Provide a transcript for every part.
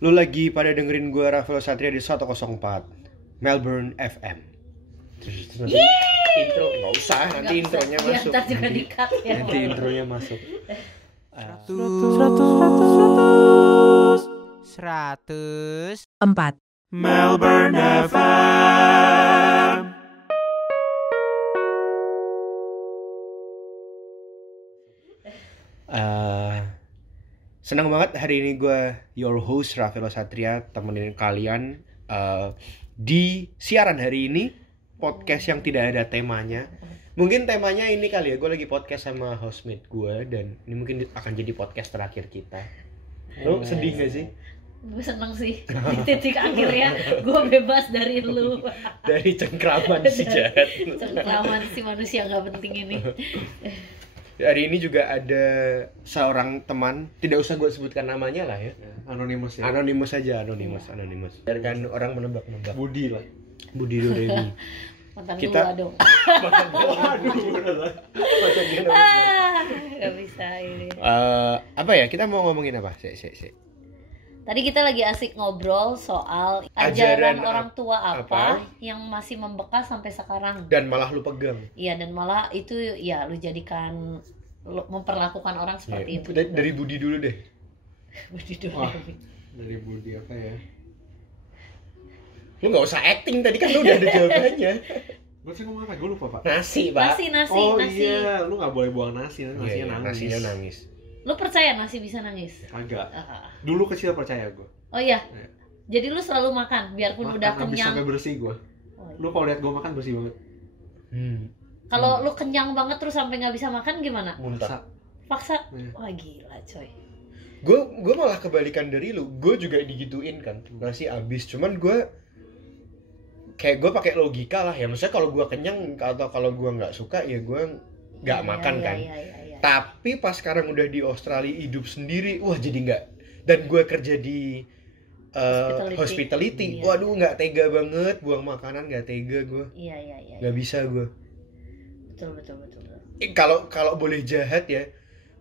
Lu lagi pada dengerin gue Rafael Satria di 104 Melbourne FM. Intro nggak usah, nanti intronya masuk. Nanti intronya masuk. 104 Melbourne FM. Senang banget hari ini gue your host Rafael Satria temenin kalian di siaran hari ini, podcast yang tidak ada temanya. Mungkin temanya ini kali ya, gue lagi podcast sama housemate gue dan ini mungkin akan jadi podcast terakhir kita. Lo sedih gak sih? Gue seneng sih, di titik akhirnya gue bebas dari lu. Dari cengkraman si jahat. Cengkraman si manusia gak penting ini. Hari ini juga ada seorang teman, tidak usah gue sebutkan namanya lah ya. Anonymous ya. Anonymous saja, anonymous. Biarkan orang menebak-nebak. Budi lah. Budi Doremi. Mantan Kita- gua dong. Waduh, beneran. Gak bisa ini. Apa ya, kita mau ngomongin apa? Sik. Tadi kita lagi asik ngobrol soal Ajaran ajaran orang tua apa? yang masih membekas sampai sekarang. Dan malah lu pegang. Iya, dan malah itu ya lu jadikan, lu memperlakukan orang seperti itu. Dari Budi dulu deh. Budi dulu. Wah, dari Budi apa ya? Lu nggak usah acting, tadi kan lu udah ada jawabannya. Gue sih ngomong apa? Gue lupa, Pak. Nasi, Pak. Nasi. Oh iya, lu gak boleh buang nasi, nanti Iya, nasinya nangis. nasinya nangis. Lu percaya nasi bisa nangis? Agak. Ah. Dulu kecil percaya gue. Oh iya. Iya. Jadi lu selalu makan biarpun udah Habis kenyang. sampai bersih gue. Oh, iya. Lu kalau lihat gue makan bersih banget. Kalau lu kenyang banget terus sampai nggak bisa makan gimana? Muntah. Paksa? Iya. Wah gila coy. Gue malah kebalikan dari lu. Gue juga digituin kan. Nasi habis, cuman gue kayak gue pakai logika lah ya. Maksudnya kalau gue kenyang atau kalau gue nggak suka ya gue nggak makan kan. Iya. Tapi pas sekarang udah di Australia hidup sendiri, wah jadi nggak. Dan gue kerja di hospitality. Iya. Waduh nggak tega banget buang makanan, nggak tega gue. Iya. Nggak bisa gue. Betul. Kalau boleh jahat ya,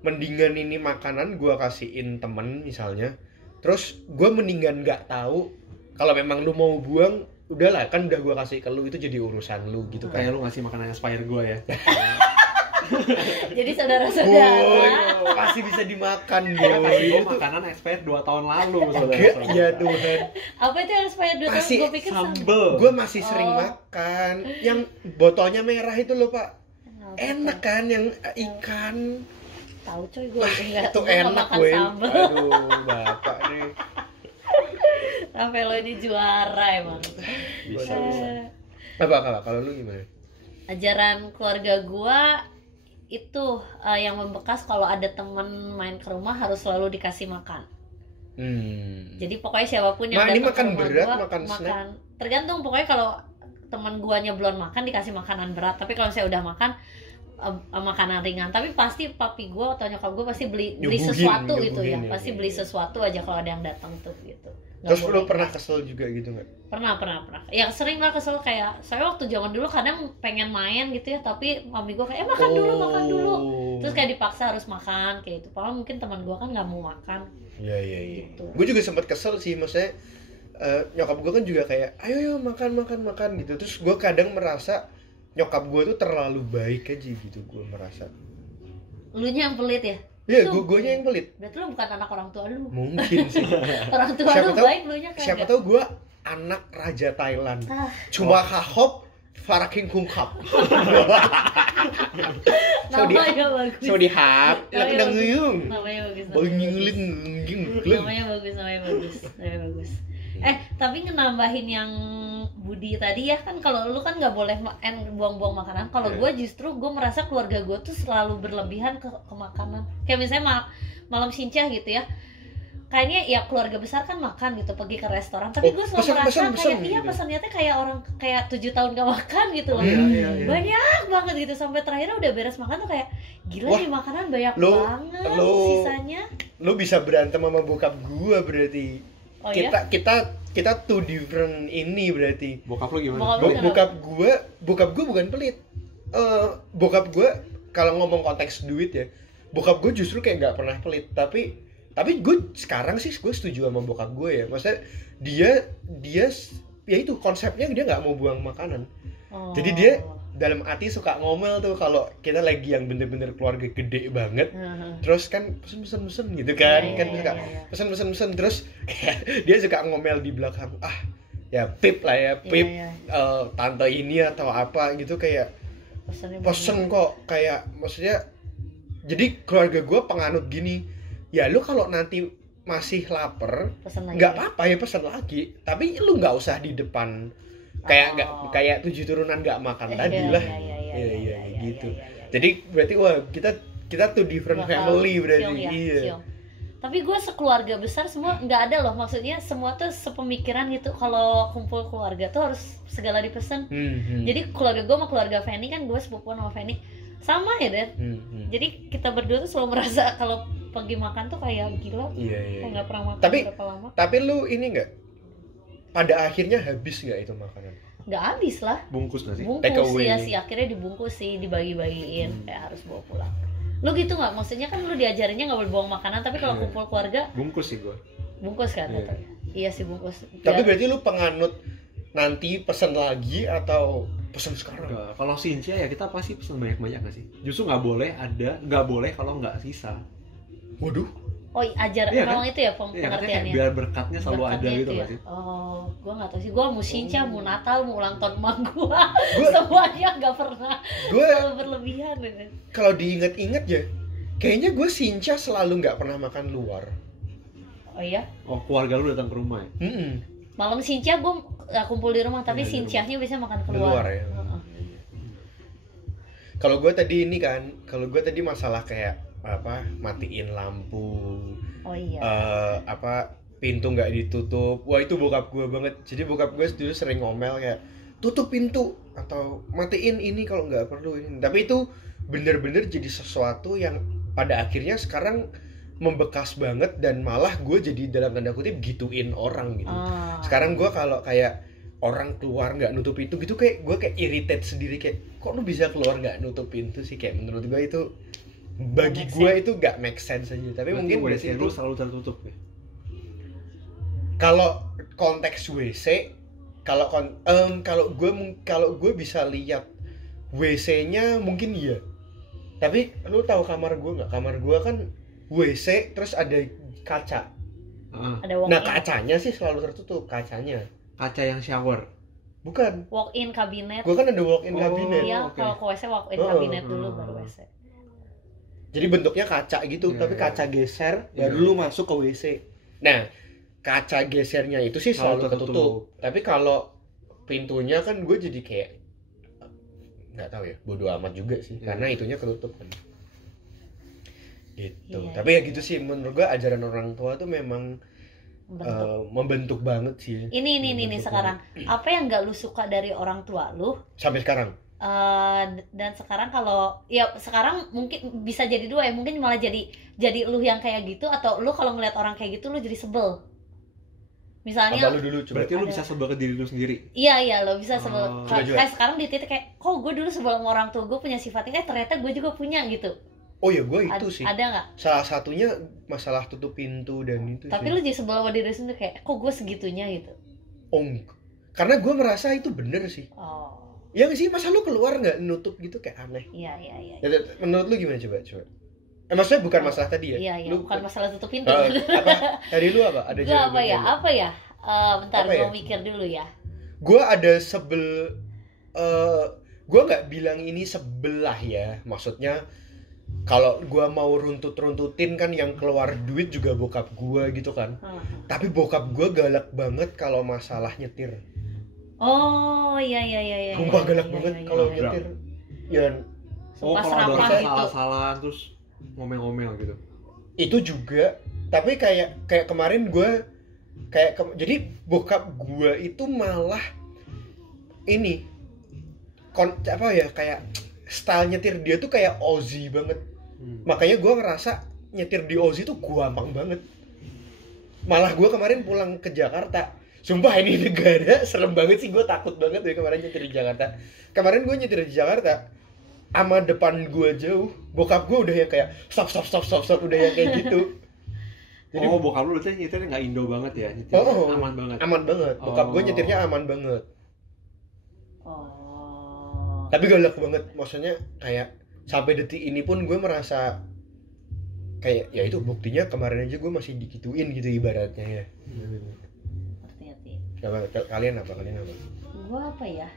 mendingan ini makanan gue kasihin temen misalnya. Terus gue mendingan nggak tahu. Kalau memang lu mau buang, udahlah kan udah gue kasih ke lu, itu jadi urusan lu gitu kan. Kayak lu ngasih makanan Aspire gue ya. Jadi saudara-saudara. Boy, pasti bisa dimakan Dia kasih gue boy. makanan Aspire 2 tahun lalu, Enggak, iya Tuhan. Apa itu yang supaya dua tahun? Masih Gue pikir Sambel. Gue masih sering Oh. makan. Yang botolnya merah itu loh Pak. Sambel. Enak kan yang ikan. Tahu coy gue enggak. Itu Gua nggak enak makan gue. sambel. Aduh, Bapak nih. Sampai lo ini juara emang. Bisa. Eh, Apa kalau lu gimana? Ajaran keluarga gua itu yang membekas kalau ada temen main ke rumah harus selalu dikasih makan. Jadi pokoknya siapapun yang Ini datang ke makan rumah berat, gua, makan snack? tergantung. Pokoknya kalau teman guanya belum makan dikasih makanan berat, tapi kalau saya udah makan makanan ringan. Tapi pasti papi gua atau nyokap gua pasti beli Nyuguhin, sesuatu gitu ya. nyuguhin, Pasti ya. beli sesuatu aja kalau ada yang datang tuh gitu. Nggak Terus boleh. lu pernah kesel juga gitu nggak? Pernah. Ya sering lah kesel, kayak saya waktu zaman dulu kadang pengen main gitu ya, tapi mami gue kayak makan dulu. Terus kayak dipaksa harus makan kayak itu. Padahal mungkin teman gue kan nggak mau makan. Iya. Gitu. Gue juga sempat kesel sih, maksudnya nyokap gue kan juga kayak ayo makan gitu. Terus gue kadang merasa nyokap gue tuh terlalu baik aja gitu, gue merasa. Lunya yang pelit ya? Iya, Itu- gue yang pelit. Berarti lu bukan anak orang tua lu. Mungkin sih. Orang tua Siapa lu tahu- baik, lunya kagak. Siapa tahu gue anak raja Thailand. Ah, Cuma hahop Faraking Kung Kap. namanya bagus. So di hap, Namanya lak bagus. ngeyung. Namanya bagus. Bengilin nging. Namanya bagus. Tapi nambahin yang Budi tadi ya, kan kalau lu kan nggak boleh buang-buang makanan. Kalau gue justru gue merasa keluarga gue tuh selalu berlebihan ke makanan. Kayak misalnya malam sincah gitu ya. Kayaknya ya keluarga besar kan makan gitu, pergi ke restoran. Tapi gue selalu merasa kayak iya gitu. pesannya tuh kayak orang kayak 7 tahun gak makan gitu loh. Iya. Banyak banget gitu, sampai terakhirnya udah beres makan tuh kayak gila Wah, nih makanan banyak lu- banget lu- sisanya. Lu bisa berantem sama bokap gue berarti. Oh ya? Kita two different ini berarti. Bokap lu gimana? Bokap lu kenapa? Bokap gue bukan pelit. Bokap gue kalau ngomong konteks duit ya, bokap gue justru kayak nggak pernah pelit, tapi Tapi gue sekarang sih gue setuju sama bokap gue ya. Maksudnya dia ya itu konsepnya dia nggak mau buang makanan. Jadi dia dalam hati suka ngomel tuh kalau kita lagi yang bener-bener keluarga gede banget, terus kan pesen gitu kan, suka pesen terus dia suka ngomel di belakang, ya pip tante ini atau apa gitu kayak pesen kok, kayak maksudnya jadi keluarga gue penganut gini, ya lu kalau nanti masih lapar nggak apa-apa ya pesen lagi, tapi lu nggak usah di depan kayak 7 turunan nggak makan tadi lah. Gitu. Jadi berarti kita tuh different family berarti. Iya. Tapi gue sekeluarga besar semua nggak ada loh, maksudnya semua tuh sepemikiran gitu kalau kumpul keluarga tuh harus segala dipesen. Jadi keluarga gue sama keluarga Fanny kan, gue sepupuan sama Fanny sama ya Dan. Jadi kita berdua tuh selalu merasa kalau pergi makan tuh kayak gila, kayak nggak pernah makan berapa lama. Tapi lu ini nggak? Pada akhirnya habis nggak itu makanan? Nggak habis lah. Bungkus nggak sih? Bungkus ya sih, akhirnya dibungkus sih, dibagi-bagiin kayak harus bawa pulang. Lu gitu nggak? Maksudnya kan lu diajarinnya nggak boleh buang makanan, tapi kalau kumpul keluarga bungkus sih gue. Bungkus kan? Iya sih bungkus. Tapi berarti lu penganut nanti pesen lagi atau pesen sekarang? Kalau Sincia ya kita pasti pesen banyak-banyak nggak sih? Justru nggak boleh kalau nggak sisa. Waduh. Oh, memang kan? Itu ya pengertiannya. Biar berkatnya selalu ada gitu ya? Gak sih? Oh, gua nggak tahu sih. Gua mau Sincia, mau Natal, mau ulang tahun emak gua. Semuanya nggak pernah. Selalu berlebihan gitu. Kalau diinget-inget ya, kayaknya gue Sincia selalu nggak pernah makan luar. Oh iya? Oh, keluarga lu datang ke rumah ya? Malam Sincia gua kumpul di rumah, tapi Sincianya biasanya makan keluar. Ya. Kalau gue tadi masalah kayak matiin lampu, pintu nggak ditutup, wah itu bokap gue banget. Jadi bokap gue dulu sering ngomel kayak tutup pintu atau matiin ini kalau nggak perlu ini. Tapi itu bener-bener jadi sesuatu yang pada akhirnya sekarang membekas banget, dan malah gue jadi dalam tanda kutip gituin orang gitu. Sekarang gue kalau kayak orang keluar nggak nutup pintu gitu, kayak gue kayak irritate sendiri, kayak kok lu bisa keluar nggak nutup pintu sih, kayak menurut gue itu bagi gue itu gak make sense aja. Tapi mungkin WC lu selalu tertutup ya? Kalau konteks WC, kalau gue bisa lihat WC-nya mungkin iya. Tapi lu tahu kamar gue nggak? Kamar gue kan WC terus ada kaca. Nah kacanya sih selalu tertutup, kacanya. Kaca yang shower? Bukan. Walk-in kabinet. Gue kan ada walk-in kabinet. Iya, kalau ke WC walk-in kabinet dulu baru WC. Jadi bentuknya kaca gitu, tapi kaca geser baru lu masuk ke WC. Nah, kaca gesernya itu sih selalu ketutup. Tapi kalau pintunya kan gue jadi kayak nggak tahu ya, bodo amat juga sih, karena itunya ketutup kan. Gitu. Tapi ya gitu sih, menurut gue ajaran orang tua tuh memang membentuk banget sih. Ini sekarang. Apa yang nggak lu suka dari orang tua lu? Sampai sekarang? Dan sekarang sekarang mungkin bisa jadi dua ya, mungkin malah jadi lu yang kayak gitu, atau lu kalau ngeliat orang kayak gitu lu jadi sebel. Misalnya lu dulu coba. Berarti lu bisa sebel ke diri lu sendiri? Iya lo bisa sebel. Kayak sekarang di titik kayak kok gue dulu sebel sama orang tua gue punya sifatnya, ternyata gue juga punya gitu. Oh ya gue itu sih. Ada nggak? Salah satunya masalah tutup pintu dan itu. Tapi sih. Lu jadi sebel sama diri sendiri kayak kok gue segitunya gitu. Karena gue merasa itu bener sih. Ya nggak sih, masa lu keluar nggak nutup gitu kayak aneh. Iya. Menurut lu gimana coba? Maksudnya bukan masalah tadi ya? Iya, bukan masalah tutup pintu. Tadi lu apa? Ada gue apa ya? Bentar, gue mikir dulu ya. Gue ada sebel. Gue nggak bilang ini sebelah ya. Maksudnya kalau gue mau runtutin kan yang keluar duit juga bokap gue gitu kan. Tapi bokap gue galak banget kalau masalah nyetir. Oh iya. Sumpah galak banget kalau nyetir. Ya. Sumpah kalau serapah ada gitu. salah terus ngomel-ngomel gitu. Itu juga. Tapi kayak kemarin gue jadi bokap gue itu malah ini kayak style nyetir dia tuh kayak Ozzy banget. Makanya gue ngerasa nyetir di Ozzy tuh gampang banget. Malah gue kemarin pulang ke Jakarta, sumpah ini negara serem banget sih, gue takut banget deh kemarin nyetir di Jakarta. Kemarin gue nyetir di Jakarta, sama depan gue jauh, bokap gue udah yang kayak stop udah yang kayak gitu. Jadi bokap lu berarti nyetirnya nggak Indo banget ya? Nyetir aman banget. Aman banget. Bokap gue Oh. nyetirnya aman banget. Oh. Tapi galak banget. Maksudnya kayak sampai detik ini pun gue merasa kayak ya itu buktinya kemarin aja gue masih digituin gitu ibaratnya ya. Ngerti. Kalian apa? Gue apa ya?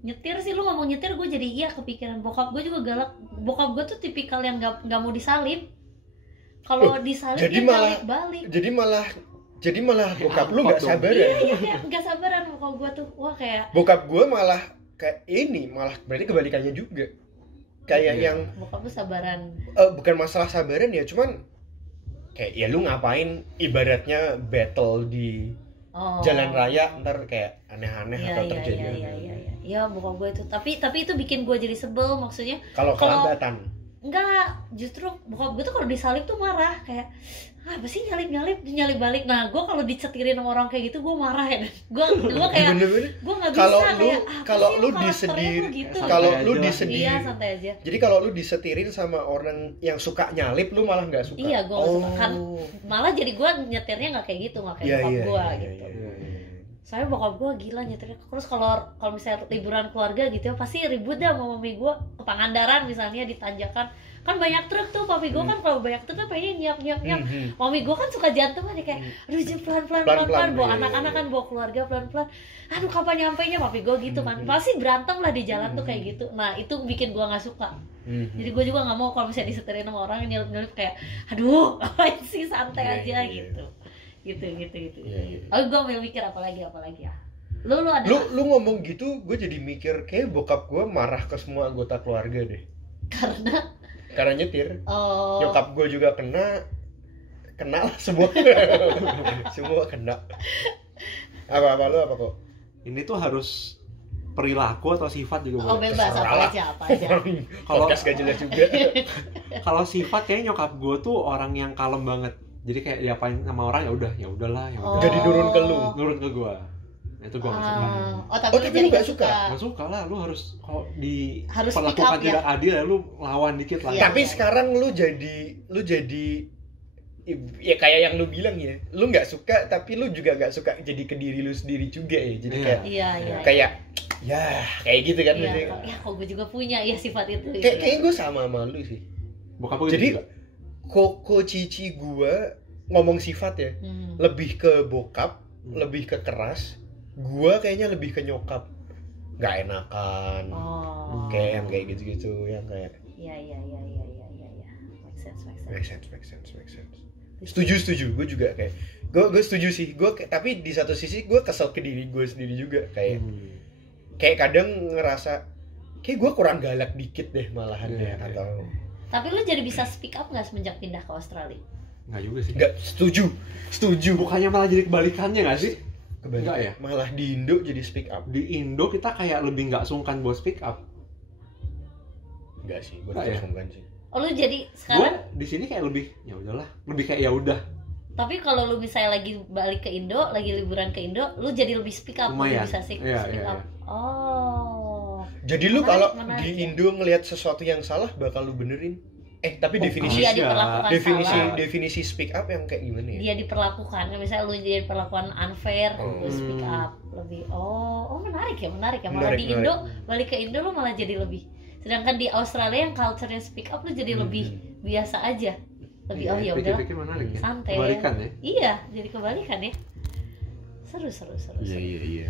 Nyetir sih, lu ngomong nyetir gue jadi iya kepikiran. Bokap gue juga galak. Bokap gue tuh tipikal yang nggak mau disalip. Kalau disalip jadi dia malah- balik. Jadi malah bokap lu angkot nggak dong. sabaran. Iya, nggak sabaran bokap gue tuh. Wah kayak Bokap gue malah kayak ini, malah berarti kebalikannya juga. Kayak Iya. yang bokap lu sabaran. bukan masalah sabaran ya, cuman kayak ya lu ngapain ibaratnya battle di Oh. jalan raya ntar kayak aneh-aneh atau terjadi. Iya, bokap gue itu. Tapi itu bikin gue jadi sebel, maksudnya. Kalau kelambatan. Enggak, justru bokap gue tuh kalau disalip tuh marah kayak apa sih nyalip balik. Nah, gue kalau dicetirin sama orang kayak gitu gue marah ya. Gue kayak Bener-bener. gue nggak bisa Kalau lu- kayak apa kalau sih lu karakternya disedir- tuh gitu. Santai Kalau aja lu lah. disedih. Iya, santai aja. Jadi kalau lu disetirin sama orang yang suka nyalip, lu malah nggak suka. Iya, gua nggak suka. Kan malah jadi gue nyetirnya nggak kayak gitu, nggak kayak Iya, bokap iya, gue iya, gitu. iya. Soalnya bokap gue gila nyetirnya. Terus kalau misalnya liburan keluarga gitu ya pasti ribut dah sama mami gue ke Pangandaran misalnya di tanjakan. Kan banyak truk tuh, papi gue kan kalau banyak truk kan pengen nyiap. Mami gue kan suka jantungan nih kayak aduh pelan-pelan bawa iya, anak-anak iya. kan bawa keluarga pelan-pelan. Aduh kapan nyampainya, papi gue gitu kan. Pasti berantem lah di jalan tuh kayak gitu. Nah, itu bikin gue nggak suka. Jadi gue juga nggak mau kalau misalnya disetirin sama orang nyelip-nyelip kayak aduh ngapain sih, santai aja Iya, gitu. Gitu. Iya. Oh, gue mau mikir apa lagi ya. Lu ada Lu ngomong gitu, gue jadi mikir kayak bokap gue marah ke semua anggota keluarga deh. Karena nyetir. oh Nyokap gue juga kena lah semua. Semua kena. Apa kok? Ini tuh harus perilaku atau sifat juga oh boleh. bebas terserah. apa aja. Kalau- Podcast gak jelas juga. Kalau sifat kayaknya nyokap gue tuh orang yang kalem banget. Jadi kayak diapain sama orang ya udahlah. Jadi nurun ke lu. Nurun ke gue. Nah, itu gue nggak suka. Tapi Oh, lu tapi jadi lu nggak nggak suka? Nggak suka lah, lu harus kalau Harus speak diperlakukan up, ya? tidak adil ya lu lawan dikit lah. Iya. Tapi sekarang lu jadi ya kayak yang lu bilang ya, lu nggak suka tapi lu juga nggak suka jadi ke diri lu sendiri juga ya. Jadi Iya. kayak iya kayak gitu kan. iya maksudnya. ya kok gue juga punya ya sifat itu. Kayak gue sama lu sih. Bokap gue Jadi juga. koko cici gue ngomong sifat ya, lebih ke bokap, lebih ke keras. Gua kayaknya lebih ke nyokap, nggak enakan, kayak yang kayak gitu-gitu, yang kayak iya make sense. make sense. Setuju. Gue juga kayak gue setuju sih. Tapi di satu sisi gue kesel ke diri gue sendiri juga, kayak kadang ngerasa kayak gue kurang galak dikit deh malahan Iya, ya, atau Tapi lu jadi bisa speak up nggak semenjak pindah ke Australia? Nggak juga sih. nggak setuju. Bukannya malah jadi kebalikannya nggak sih? Kebalik. Nggak ya? Malah di Indo jadi speak up. Di Indo kita kayak lebih nggak sungkan buat speak up. Enggak sih, gue Nggak ya? sungkan sih. Oh, lu jadi Gue sekarang. di sini kayak lebih ya udahlah, lebih kayak ya udah. Tapi kalau lu misalnya lagi balik ke Indo, lagi liburan ke Indo, lu jadi lebih speak up, Lumayan. lu bisa speak Iya, up. iya. Oh. Jadi lu Menarik, kalau menarik, di ya. Indo ngelihat sesuatu yang salah bakal lu benerin. Tapi definisi Dia diperlakukan salah. definisi speak up yang kayak gimana ya? Dia diperlakukan, misalnya lu jadi diperlakukan unfair, lu speak Hmm. up lebih. Oh menarik ya. Malah Menarik, di Indo, balik ke Indo lu malah jadi lebih. Sedangkan di Australia yang culture-nya speak up lu jadi lebih biasa aja. Lebih Iya, ya udah. pikir-pikir menarik ya. Santai. Kebalikan ya. Iya, jadi kebalikan ya. Seru. Iya.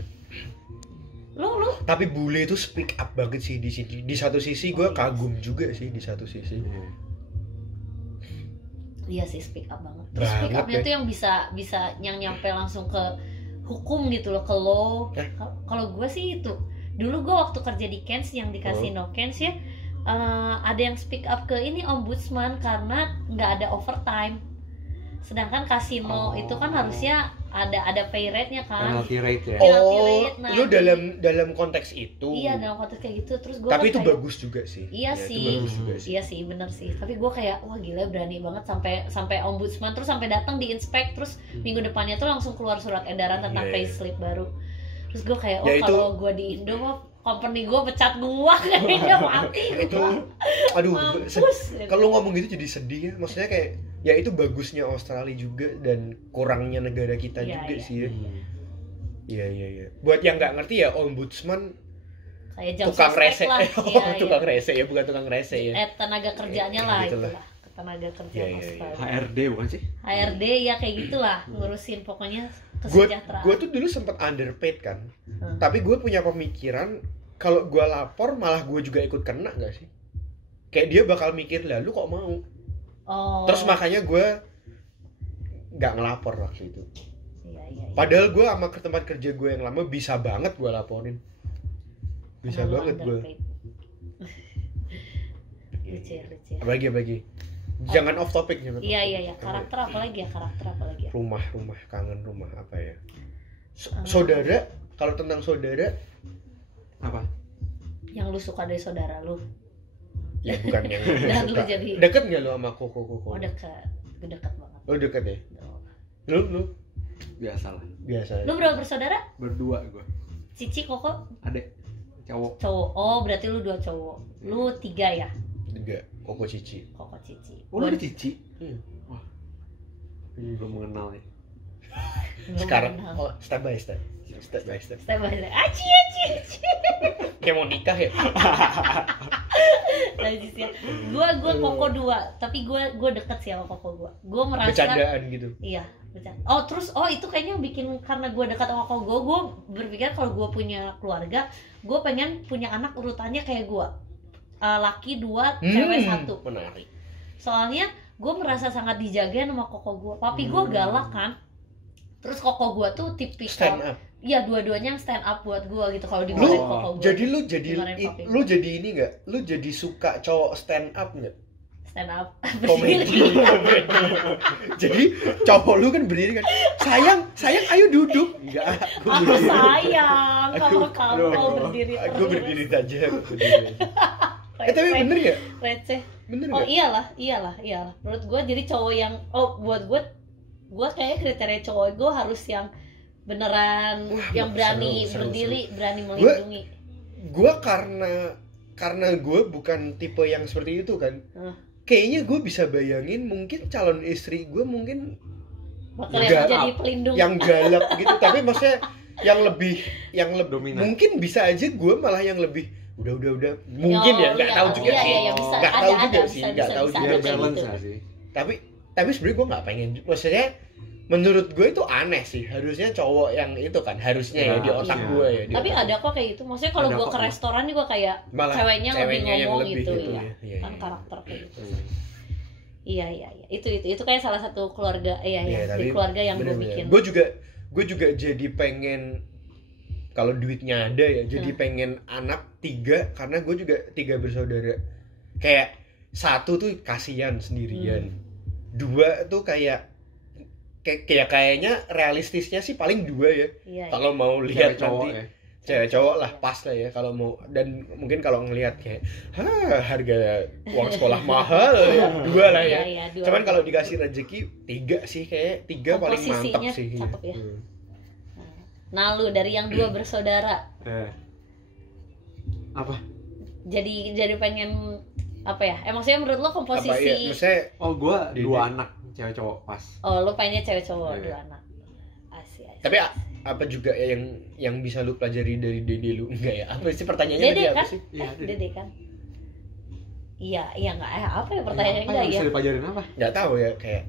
Lu Tapi bule itu speak up banget sih di sini. Di satu sisi gue kagum juga sih di satu sisi. iya sih speak up banget. Terus speak Banget up-nya deh. tuh yang bisa yang nyampe langsung ke hukum gitu loh, ke law. Kalau gue sih itu. Dulu gue waktu kerja di Cairns yang di Casino Cairns ya, ada yang speak up ke ini ombudsman karena nggak ada overtime. Sedangkan kasino itu kan harusnya ada pay rate-nya kan. Penalty rate ya. Penalty Oh, rate, nah. lu dalam konteks itu. Iya, dalam konteks kayak gitu. Terus gue Tapi itu kayak, bagus juga sih. Iya Ya, sih. Itu bagus juga sih. Iya sih, bener sih. Tapi gue kayak wah gila berani banget sampai ombudsman terus sampai datang diinspek terus minggu depannya tuh langsung keluar surat edaran tentang Iya, iya. payslip baru. Terus gue kayak Ya, itu- kalau gue di Indo mah company gue pecat gue kayaknya mati. Itu aduh Mampus. kalau ngomong gitu jadi sedih ya. Maksudnya kayak ya itu bagusnya Australia juga dan kurangnya negara kita Iya, juga iya. sih ya. Iya. Buat yang nggak ngerti ya, ombudsman Kayak jam tukang sostek rese. lah. Tukang rese ya, bukan tukang rese ya. Tenaga kerjanya lah Gitu lah. itulah. Tenaga kerja Iya, iya, Australia. HRD bukan sih? HRD ya kayak gitulah, ngurusin pokoknya Gue kesejahteraan. tuh dulu sempet underpaid kan. Hmm. Tapi gue punya pemikiran kalau gue lapor malah gue juga ikut kena gak sih? Kayak dia bakal mikir lah, lu kok mau? Oh. Terus makanya gue nggak ngelapor waktu itu. Iya. Padahal gue sama ke tempat kerja gue yang lama bisa banget gue laporin. Bisa Karena lu banget gue. underpaid. Lucu ya. Apalagi. Jangan off topic jangan. Iya. Karakter apalagi ya? Rumah, kangen rumah apa ya? Saudara, kalau tentang saudara, Apa? Iya. Yang lu suka dari saudara lu. ya bukan yang Dan lu suka. jadi- Deket nggak lu sama Koko? Oh dekat. Gue dekat banget. Oh deket ya? Lu Biasalah. biasa. Lu berapa bersaudara? Berdua gue. Cici, Koko, Adek cowok. cowok. Oh berarti lu 2 cowok. Lu 3 ya? Enggak, Koko Cici. Koko, Cici. Oh, lu ada cici? Hmm. Wah. Belum mengenal ya. Belum Sekarang kenal. oh, step by step. Step by step. Aci. Kayak mau nikah ya? Najis ya. Gua Koko 2, tapi gua deket sih sama Koko gua. Gua merasa Bercandaan gitu. iya, bercanda. Oh, terus itu kayaknya bikin karena gua dekat sama Koko gua berpikir kalau gua punya keluarga, gua pengen punya anak urutannya kayak gua. Laki 2, cewek 1. Menarik. Soalnya gua merasa sangat dijagain sama Koko gua. Papi gua galak kan. Terus Koko gua tuh tipikal Stand up. iya, dua-duanya yang stand up buat gua gitu kalau Lu dimarahin Koko gua. jadi lu jadi ini nggak? Lu jadi suka cowok stand up nggak? stand up Komedi. Jadi cowok lu kan berdiri kan, sayang ayo duduk. Enggak, gua Aku berdiri. sayang kalau kamu Aduh, mau berdiri Aku terus. berdiri saja. Tapi bener nggak? Receh. Bener Oh nggak? iyalah. Menurut gue jadi cowok yang buat gue kayaknya kriteria cowok gue harus yang beneran Wah, yang berani seru. berdiri, berani melindungi. Gue karena gue bukan tipe yang seperti itu kan. Kayaknya gue bisa bayangin mungkin calon istri gue mungkin Bakal Enggak, yang jadi pelindung. yang galak gitu, tapi maksudnya yang lebih Dominan. mungkin bisa aja gue malah yang lebih udah mungkin ya nggak tahu juga sih, bisa. nggak tahu Ada, juga bisa, sih, nggak bisa, tahu bisa, juga ada Biar sih. kayak balance gitu. nggak sih? Tapi sebenarnya gue nggak pengen, maksudnya menurut gue itu aneh sih, harusnya cowok yang itu kan harusnya ya, Ya, di otak iya. gue ya di Tapi otak. ada kok kayak gitu. Maksudnya kalau Ada gue kok, ke Mas. restoran juga kayak Malah ceweknya lebih ceweknya yang ngomong lebih gitu gitu ya. ya. Iya, Kan iya. karakter kayak gitu. Iya. Itu kayak salah satu keluarga Iya, di tapi keluarga yang gue bener-bener. bikin. Gue juga jadi pengen, kalau duitnya ada ya, jadi pengen anak 3 karena gue juga 3 bersaudara. Kayak 1 tuh kasihan sendirian. 2 tuh kayaknya realistisnya sih paling 2 ya. Iya. Kalau mau lihat Cewek cowok nanti ya. cewek cowok lah pas lah ya kalau mau, dan mungkin kalau ngelihat kayak harga uang sekolah mahal ya 2 lah ya. Iya, 2. Cuman kalau dikasih rezeki 3 sih, kayak 3 paling mantap Komposisinya sih. cakep ya. Nah, lu dari yang 2 bersaudara, Apa? jadi pengen apa ya? Maksudnya menurut lo Apa ya? komposisi Maksudnya Oh, gua Dede. 2 anak cewek cowok pas. Oh, lu pengennya cewek cowok Iya. 2 anak. Asik. tapi apa juga ya yang bisa lu pelajari dari dede lu? Enggak ya? Apa sih pertanyaannya Dede tadi apa kan? sih? Iya, Dede kan? Iya enggak apa ya pertanyaannya Apa enggak yang ya? bisa dipelajarin apa? Enggak tahu ya, kayak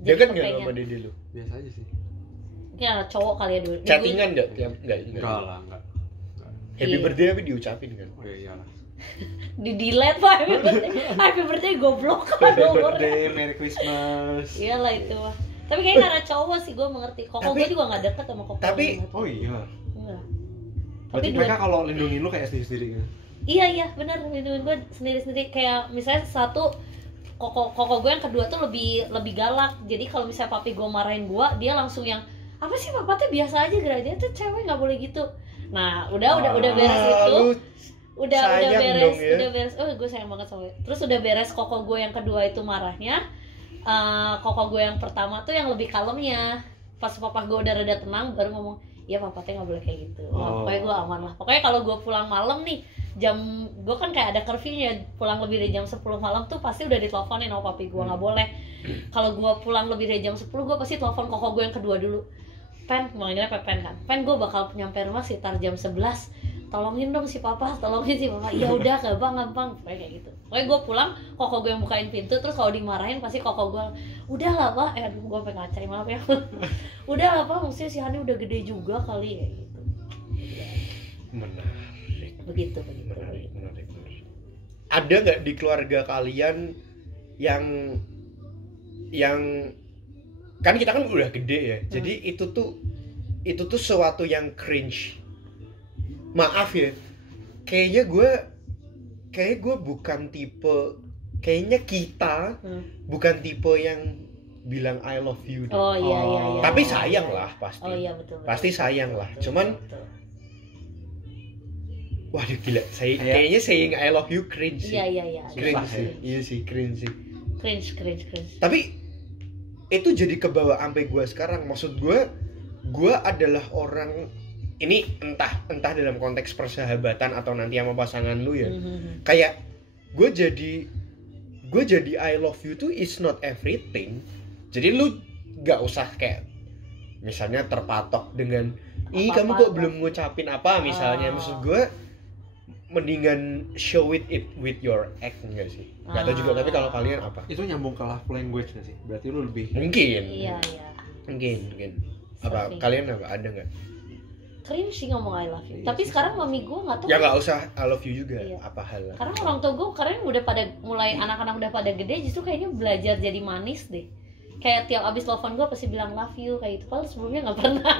Jadi dekat enggak lu kepengen- sama dede lu? Biasa aja sih. Ya cowok kali ya dulu. Chattingan enggak? Enggak. Enggak lah, enggak. Happy Iya. birthday tapi diucapin kan? Oh iya iyalah. Di delete Pak happy birthday. Happy birthday goblok kan Happy nomornya. birthday, Merry Christmas. Iyalah itu mah. Tapi kayaknya karena cowok sih gue mengerti. Koko Tapi- gue juga gak deket sama Koko. tapi- banget. Oh iya. Enggak. Berarti Tapi mereka kalau lindungin lu kayak sendiri-sendiri kan? Iya benar, lindungin gue sendiri kayak misalnya satu koko gue yang kedua tuh lebih galak. Jadi kalau misalnya papi gue marahin gue, dia langsung yang apa sih papa tuh biasa aja dia tuh cewek nggak boleh gitu. Nah udah beres itu, Lu udah sayang beres dong ya. udah beres. Oh gue sayang banget sama dia. Terus udah beres koko gue yang kedua itu marahnya. Koko gue yang pertama tuh yang lebih kalemnya. Pas papa gue udah rada tenang baru ngomong, iya papa teh nggak boleh kayak gitu. Nah, pokoknya gue aman lah. Pokoknya kalau gue pulang malam nih, gue kan kayak ada curfew-nya, pulang lebih dari jam 10 malam tuh pasti udah diteleponin sama papi gue, nggak boleh. Kalau gue pulang lebih dari jam 10, gue pasti telepon koko gue yang kedua dulu. Pen, manggilnya Pen kan. Pen, gue bakal nyampe rumah sekitar jam 11. Tolongin dong si papa, tolongin si papa. Ya udah, gampang. Kayak gitu. Pokoknya gue pulang, koko gue yang bukain pintu, terus kalau dimarahin pasti koko gue, udah lah pak, aduh gue pengen ngacai, maaf ya. Udah lah pak, maksudnya si Hani udah gede juga kali, kayak gitu. Menarik. Begitu. Menarik. Ada nggak di keluarga kalian yang kan kita kan udah gede ya, jadi itu tuh sesuatu yang cringe. Maaf ya, kayaknya gue bukan tipe, kayaknya kita bukan tipe yang bilang I love you deh. Oh iya. Tapi sayang lah pasti. Oh iya betul. Pasti sayang lah. Cuman betul. Waduh gila, kayaknya saying I love you cringe sih. Iya. Cringe sih. Iya sih, cringe sih. Cringe. Tapi itu jadi kebawa sampai gue sekarang. Maksud gue adalah orang ini entah dalam konteks persahabatan atau nanti sama pasangan lu ya. Kayak gue jadi I love you tuh is not everything. Jadi lu gak usah kayak misalnya terpatok dengan kamu kok belum ngucapin apa misalnya. Maksud gue mendingan show it with your act enggak sih? Gak tau juga, tapi kalau kalian apa? Itu nyambung ke love language gak sih? Berarti lu lebih Mungkin. Iya. Mungkin. Apa kalian apa ada nggak? Cringe sih ngomong I love you. Tapi sekarang mami gue nggak tahu. Ya nggak usah I love you juga. Iya. Apa hal? Karena orang tua gue karena udah pada mulai anak-anak udah pada gede, justru kayaknya belajar jadi manis deh. Kayak tiap abis telepon gue pasti bilang love you kayak gitu. Padahal sebelumnya nggak pernah.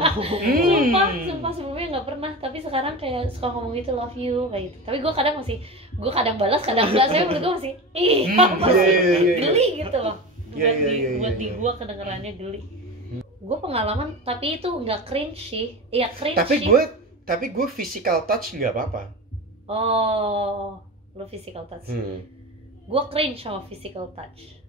Sumpah sebelumnya nggak pernah. Tapi sekarang kayak suka ngomong gitu love you kayak gitu. Tapi gue kadang balas, kadang enggak. Saya menurut gue masih geli gitu loh. Buat di gue kedengerannya geli. Gue pengalaman, tapi itu nggak cringe sih. Iya cringe sih. Tapi gue physical touch nggak apa-apa. Oh, lo physical touch. Gue cringe sama physical touch.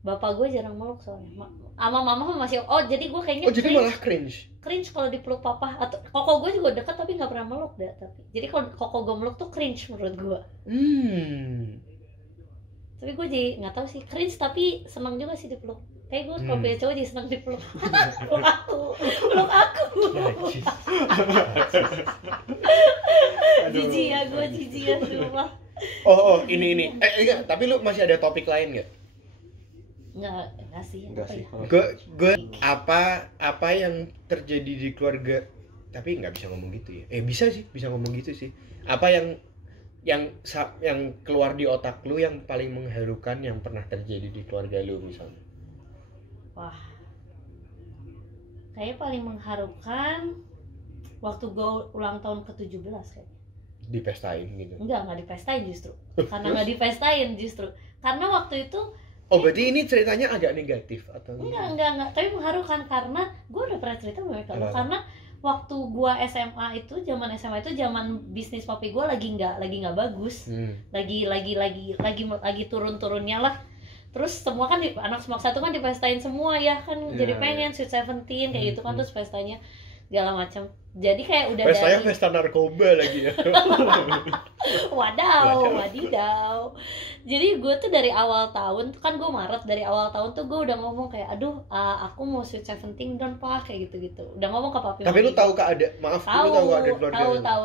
Bapak gue jarang meluk soalnya. Sama mama masih. Oh jadi gue kayaknya. Oh jadi malah cringe. Cringe kalau dipeluk papa atau koko gue juga dekat tapi nggak pernah meluk deh. Tapi jadi kalau koko gue meluk tuh cringe menurut gue. Tapi gue jadi nggak tahu sih cringe tapi senang juga sih dipeluk. Kayak gue kalau punya cowok jadi senang dipeluk. peluk aku. Jijik ya gue sumpah. Oh ini. Enggak, tapi lu masih ada topik lain nggak? Enggak sih. Gue apa yang terjadi di keluarga, tapi nggak bisa ngomong gitu ya. Bisa ngomong gitu sih. Apa yang keluar di otak lu yang paling mengharukan yang pernah terjadi di keluarga lu misalnya? Wah, kayaknya paling mengharukan waktu gue ulang tahun ke-17 kayaknya. Dipestain gitu? Enggak dipestain justru. Karena waktu itu. Oh berarti ini ceritanya agak negatif atau? Enggak, tapi mengharukan karena gue udah pernah cerita sama kalau karena waktu gue SMA itu zaman bisnis papi gue lagi nggak bagus, lagi turunnya lah. Terus semua kan anak Semak 1 kan dipestain semua ya kan, jadi pengen Sweet 17 kayak gitu kan, terus pestanya segala macam. Jadi kayak udah pestanya pesta narkoba lagi ya. Wadidaw. Jadi gue tuh dari awal tahun kan gue Maret, dari awal tahun tuh gue udah ngomong kayak aduh aku mau Sweet 17 dong pak kayak gitu. Udah ngomong ke papi. Tapi lu tahu keadaan keluarga?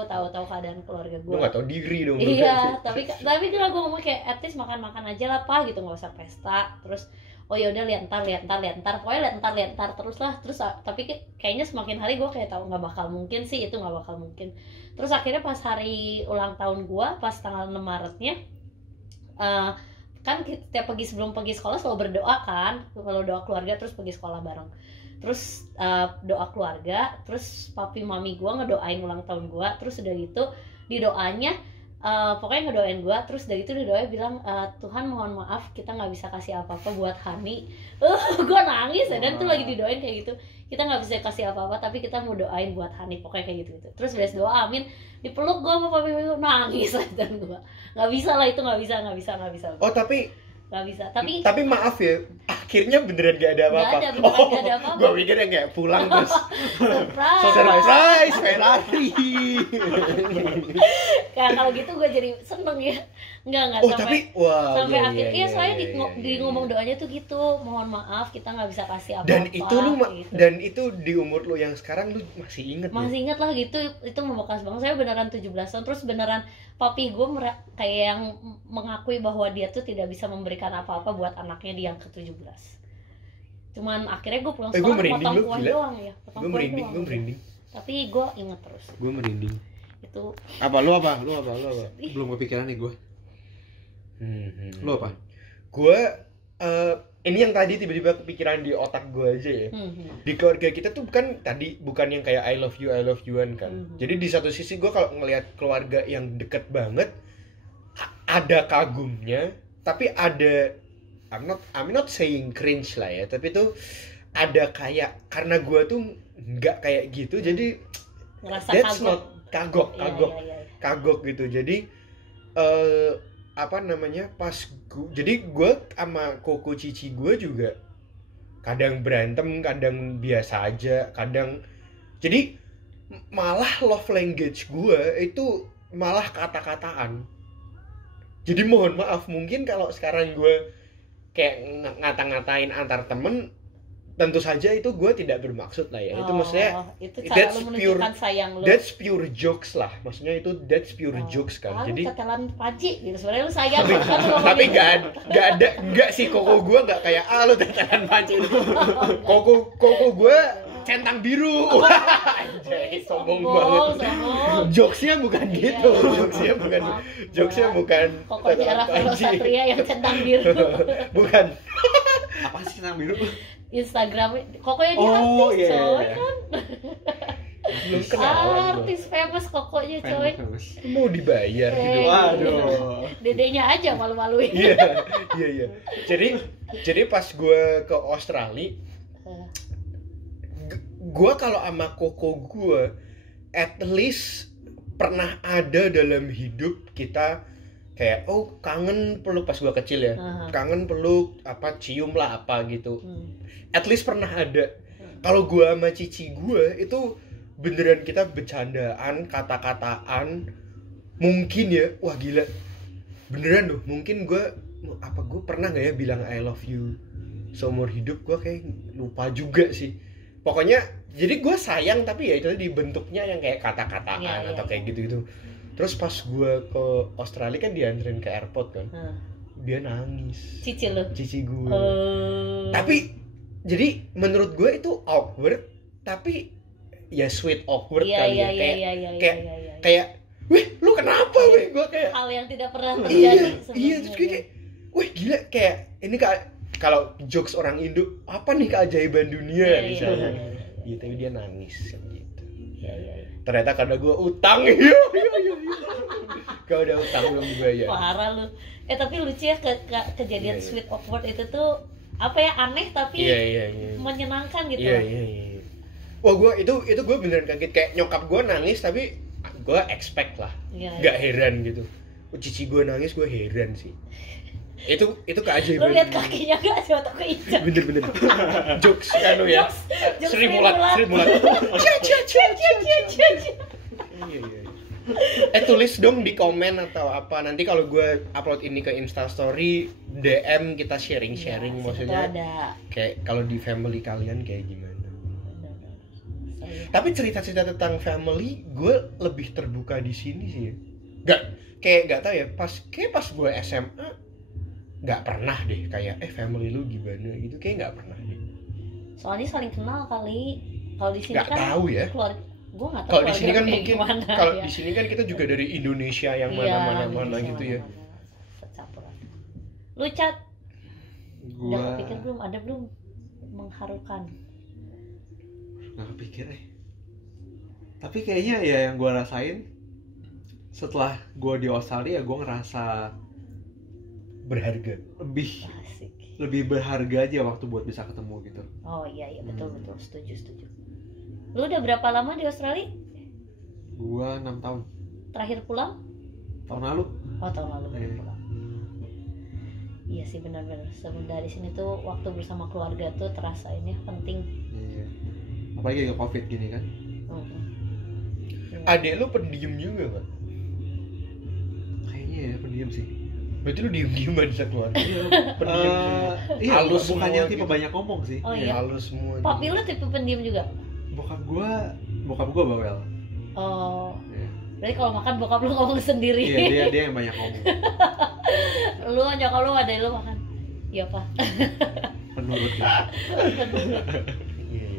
Tahu keadaan keluarga gue. Lu nggak tahu diri dong. Iya, tapi gue ngomong kayak at least makan aja lah pak gitu, nggak usah pesta. Terus oh ya udah lihat ntar pokoknya lihat ntar terus tapi kayaknya semakin hari gue kayak tahu nggak bakal mungkin. Terus akhirnya pas hari ulang tahun gue pas tanggal 6 Maretnya kan tiap sebelum pergi sekolah selalu berdoa kan, kalau doa keluarga terus pergi sekolah bareng, terus doa keluarga, terus papi mami gue ngedoain ulang tahun gue, terus udah gitu di doanya pokoknya ngedoain gue, terus dari itu doanya bilang Tuhan mohon maaf kita nggak bisa kasih apa-apa buat Hani. Gue nangis ya, dan tuh lagi didoain kayak gitu, kita nggak bisa kasih apa-apa tapi kita mau doain buat Hani, pokoknya kayak gitu. Terus beres doa amin, dipeluk gue sama papi gue, nangis lah dan gue nggak bisa lah itu nggak bisa. Oh tapi Gak bisa. Tapi maaf ya, akhirnya beneran gak ada apa-apa. Nggak ada, beneran nggak ada apa-apa. Gue pikir yang kayak pulang terus surprise. Ferrari. Kayak kalau gitu gue jadi seneng ya. Enggak Oh sampai tapi wow. sampai iya, akhir. iya, Iya, soalnya iya, iya, di iya. ngomong doanya tuh gitu. Mohon maaf kita nggak bisa kasih apa-apa. Dan itu lu gitu. dan itu di umur lu yang sekarang lu masih inget ya? Masih ingat lah gitu, itu membekas banget. Saya beneran 17 tahun, terus beneran papi gue kayak yang mengakui bahwa dia tuh tidak bisa memberikan apa-apa buat anaknya di yang ke-17. Cuman akhirnya gue pulang sekolah potong kue doang ya, Gue merinding. Tapi gue inget terus. Gue merinding. Itu Lu apa? Belum kepikiran nih gue. Lu apa? Gue ini yang tadi tiba-tiba kepikiran di otak gue aja ya. Di keluarga kita tuh bukan yang kayak I love you-an kan. Jadi di satu sisi gue kalau ngelihat keluarga yang deket banget, ada kagumnya, tapi ada I'm not saying cringe lah ya, tapi tuh ada kayak karena gue tuh nggak kayak gitu, jadi ngerasa that's not kagok gitu. Jadi jadi gue sama koko cici gue juga kadang berantem, kadang biasa aja, kadang jadi malah love language gue itu malah kata-kataan. Jadi mohon maaf, mungkin kalau sekarang gue kayak ngata-ngatain antar temen, tentu saja itu gue tidak bermaksud lah ya. Itu maksudnya itu cara lu menunjukkan sayang lu. That's pure jokes lah. Maksudnya itu that's pure jokes kan. Jadi tetelan paji gitu. Sebenarnya lu sayang kan lu tapi enggak sih, koko gue enggak kayak lu tetelan paji. Koko gue centang biru. Anjay, sombong banget. Jokesnya bukan gitu. Jokesnya bukan Pokoknya Rafael Satria yang centang biru. Bukan. Apa sih centang biru? Instagram Koko yang artis coy kan. Belum kenalan artis famous Kokonya coy. Mau dibayar gitu. Waduh. Dedenya aja malu-maluin. Iya. Jadi pas gue ke Australia, gue kalau sama koko gue at least pernah ada dalam hidup kita kayak kangen peluk pas gue kecil ya. Kangen peluk apa cium lah apa gitu. At least pernah ada. Kalau gue sama cici gue itu beneran kita bercandaan, kata-kataan. Mungkin ya, wah gila. Beneran loh, mungkin gue pernah gak ya bilang I love you seumur hidup. Gue kayak lupa juga sih. Pokoknya jadi gue sayang, tapi ya itu dibentuknya yang kayak kata-kataan atau kayak gitu-gitu. Terus pas gue ke Australia kan dianterin ke airport kan. Dia nangis. Cici gue. Tapi jadi menurut gue itu awkward, tapi ya sweet awkward kali ya. Kayak weh, lu kenapa weh? Gue kayak hal yang tidak pernah terjadi sebelumnya. Iya, terus gue kayak weh gila, kayak ini kalau jokes orang Indo, apa nih keajaiban dunia misalnya. Gitu, tapi dia nangis gitu. Iya. Ternyata karena gue utang. Iya. Kau udah utang belum dibayar. Parah lu. Tapi lucu ya kejadian sweet awkward itu tuh apa ya, aneh tapi menyenangkan gitu. Iya. Wah, itu gue beneran kaget, kayak nyokap gue nangis tapi gue expect lah. Gak heran gitu. Cici gue nangis, gue heran sih. Itu keajaiban. Lu lihat kakinya gak sih waktu keinjak? Bener. Jokes kan lu ya. Sri Mulat. Iya. Tulis dong di komen atau apa. Nanti kalau gue upload ini ke Instastory, DM kita sharing maksudnya. Kayak kalau di family kalian kayak gimana. Tapi cerita-cerita tentang family gue lebih terbuka di sini sih. Gak tahu ya, pas gue SMA nggak pernah deh kayak family lu gimana gitu, kayak nggak pernah deh. Soalnya saling kenal kali. Kalau di sini nggak kan tahu ya. Gue nggak tahu. Kalau di sini kan mungkin kalau di sini kan kita juga dari Indonesia yang mana-mana gitu ya. Campuran. Lu Cat, udah kepikir belum? Ada belum mengharukan? Nggak kepikir Tapi kayaknya ya yang gue rasain setelah gue di Australia, gue ngerasa berharga, lebih berharga aja waktu buat bisa ketemu gitu. Oh iya betul setuju. Lu udah berapa lama di Australia? Gua 6 tahun. Terakhir pulang? Tahun lalu. Oh tahun lalu baru pulang. Iya sih, benar-benar. Sebenarnya di sini tuh waktu bersama keluarga tuh terasa ini penting. Iya. Apalagi ke COVID gini kan. Adek lu pendiam juga kan? Kayaknya ya pendiam sih. Berarti lu diem-dieman bisa keluar. Pendiam. Iya, Halus bukan semua yang tipe gitu. banyak ngomong sih. Oh iya. Halus semua. Papi lu tipe pendiam juga? Bokap gua bawel. Oh. Iya. Berarti kalau makan bokap lu ngomong sendiri. Iya, dia yang banyak ngomong. Lu nyokap lu ada lu makan. Iya, Pak. Penurut lah. Iya.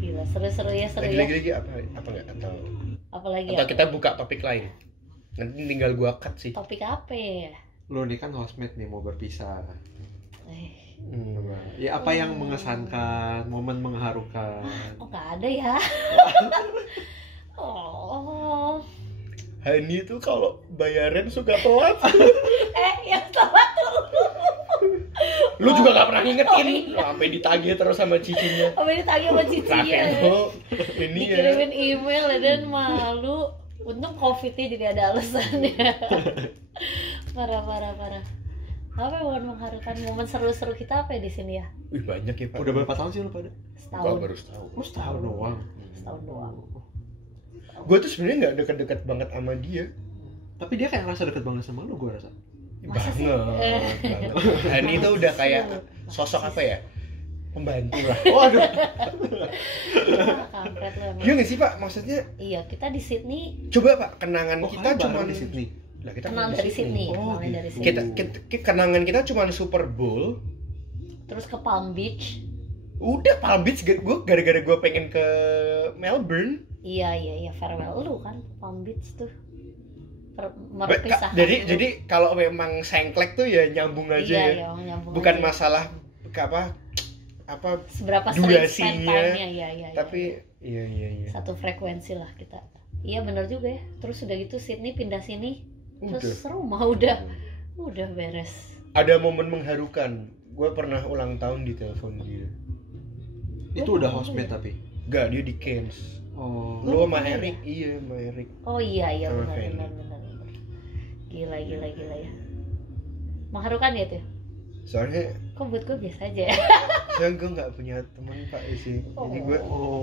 Gila, seru-seru ya, seru ya. Lagi apa enggak atau Apalagi atau kita buka topik lain? Nanti tinggal gua cut sih. topik apa ya? Lu nih kan housemate nih mau berpisah. Hmm. Ya apa yang mengesankan, momen mengharukan? Oh, nggak ada ya. Oh. Hani tuh kalau bayaran suka telat. Yang telat tuh. Lu juga gak pernah ngingetin. Lu sampai ditagih terus sama cicinya. Apa ini tanya sama cicinya? Rakeno ini ya. Dikirimin email dan malu. Untung COVID-nya jadi ada alasannya. Parah. Apa yang momen mengharukan, momen seru-seru kita apa ya di sini ya? Wih banyak ya Pak. Udah berapa tahun sih lu pada? Setahun. Baru setahun. Oh, setahun doang. Setahun doang. Gue tuh sebenarnya nggak deket-deket banget sama dia. Tapi dia kayak ngerasa deket banget sama lu, gue rasa. Masa sih? Banget. Hani tuh udah kayak sosok apa ya? Pembantu lah. Waduh. Kampret lu emang. Iya nggak sih Pak? Maksudnya Iya, kita di Sydney coba Pak, kenangan kita Kalian cuma bareng di Sydney. Lah, kita kenal di dari Sydney, Oh, kenalnya dari gitu. Sydney. Kenangan kita cuma Super Bowl. Terus ke Palm Beach. Udah Palm Beach, gue gara-gara gue pengen ke Melbourne. Iya, farewell lu kan Palm Beach tuh. Merpisahkan. Jadi kalau memang sengklek tuh ya nyambung aja iya, ya. iya, nyambung Bukan aja. masalah apa Seberapa sering spend durasinya. time-nya, iya. Tapi iya. Satu frekuensi lah kita. Iya benar juga ya. Terus udah gitu Sydney pindah sini. Terus rumah udah beres. Ada momen mengharukan. Gue pernah ulang tahun di telepon dia. Itu udah housemate tapi. Enggak, dia di Cairns. Oh. Lu sama Erik, iya sama Erik. Oh iya Sama benar. Gila ya. Mengharukan ya tuh. Soalnya Kok buat gue biasa aja ya? gue nggak punya teman Pak sih. Jadi gue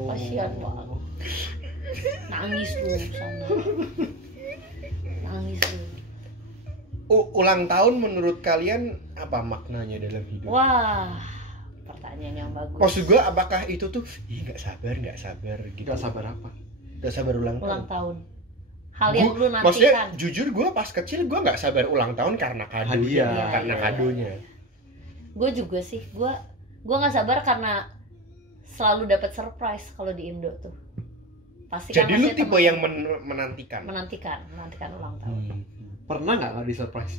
Kasihan banget. Nangis lu sana. Nangis lu. ulang tahun menurut kalian apa maknanya dalam hidup? Wah, pertanyaan yang bagus. Maksud gue apakah itu tuh nggak sabar gitu? Gak sabar apa? Nggak sabar ulang Ulang tahun. tahun. Hal yang lu Maksudnya nantikan. jujur gue pas kecil gue nggak sabar ulang tahun karena kadonya, Hadiah. karena Iya. kadonya. Gue juga sih. Gue nggak sabar karena selalu dapat surprise kalau di Indo tuh. Pasti kan Jadi lu maksudnya tipe teman- yang menantikan. menantikan ulang tahun. Pernah nggak di surprise?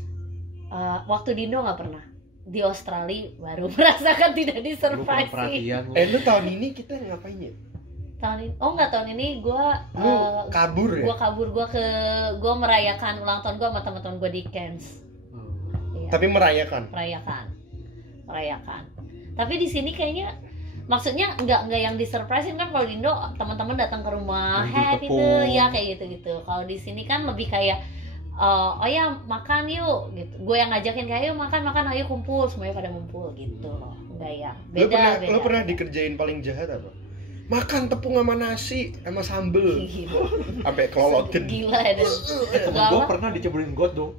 Waktu di Indo nggak pernah. Di Australia baru merasakan tidak di Lu kurang surprise sih. perhatian lu. Lu tahun ini kita ngapain ya? Tahun ini gue Lu kabur ya? gue merayakan ulang tahun gue sama teman-teman gue di Cairns. Iya. Tapi merayakan. merayakan. Tapi di sini kayaknya maksudnya nggak yang disurprisein kan. Kalau di Indo teman-teman datang ke rumah, Manggil happy tepung. tuh ya kayak gitu. Kalau di sini kan lebih kayak oh ya makan yuk gitu. Gue yang ngajakin kayak ayo makan, ayo kumpul, semuanya pada ngumpul gitu loh. Enggak ya. Beda. Lu pernah dikerjain paling jahat apa? Makan tepung sama nasi sama sambel sampai kelolotin. Gila ya. Temen gue pernah dicebulin got dong.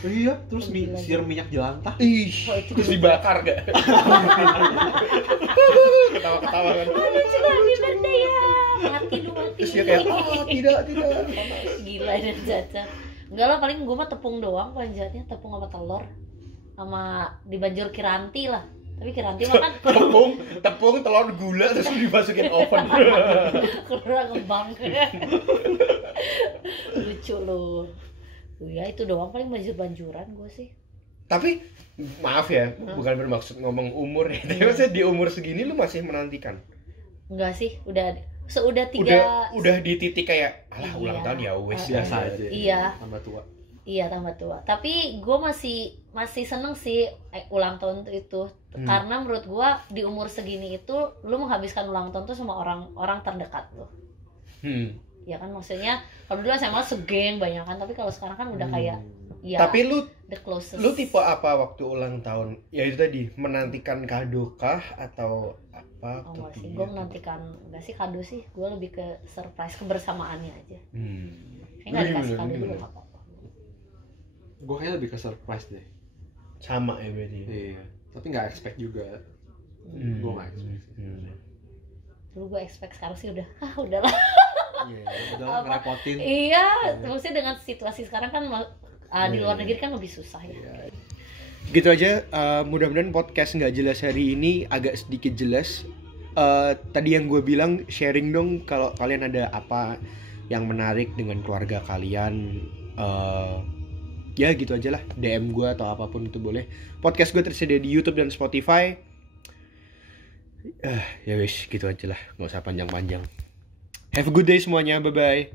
Iya, terus Gila. siram minyak jelantah. Ih, Oh, itu terus gila. dibakar gak? Ketawa-ketawa kan. Lucu happy birthday ya. Mati. Terus dia kayak tidak. Gila dan cacat. Enggak lah, paling gue mah tepung doang paling jahatnya, tepung sama telur sama dibanjur kiranti lah. Tapi kiranti makan tepung telur gula terus dimasukin oven. kurang ngembang. Lucu lu. Ya itu doang paling banjuran gue sih. Tapi maaf ya, bukan bermaksud ngomong umur ya. Tapi maksudnya di umur segini lu masih menantikan? Enggak sih, udah di titik kayak alah Iya. ulang tahun ya wes Biasa aja. Iya. Tambah tua. Iya tambah tua. Tapi gue masih seneng sih ulang tahun itu. Karena menurut gue di umur segini itu lu menghabiskan ulang tahun tuh sama orang terdekat lu. Ya kan maksudnya kalau dulu SMA segeng banyak kan, tapi kalau sekarang kan udah kayak ya Tapi lu the closest. tipe apa waktu ulang tahun? Ya itu tadi, menantikan kado kah atau apa? Oh, enggak sih, gue menantikan enggak sih kado sih, gue lebih ke surprise kebersamaannya aja. Kayak nggak dikasih kado juga nggak apa-apa. Gue kayaknya lebih ke surprise deh. Sama ya berarti. Iya. Tapi nggak expect juga. Gue nggak expect. Dulu gue expect, sekarang sih udah udahlah. Udah ngerepotin. Iya, maksudnya dengan situasi sekarang kan di luar negeri kan lebih susah ya. Gitu aja, mudah-mudahan podcast nggak jelas hari ini agak sedikit jelas. Tadi yang gue bilang, sharing dong kalau kalian ada apa yang menarik dengan keluarga kalian. Ya gitu aja lah, DM gue atau apapun itu boleh. Podcast gue tersedia di YouTube dan Spotify. Ya wis, gitu aja lah, nggak usah panjang-panjang. Have a good day semuanya, bye-bye.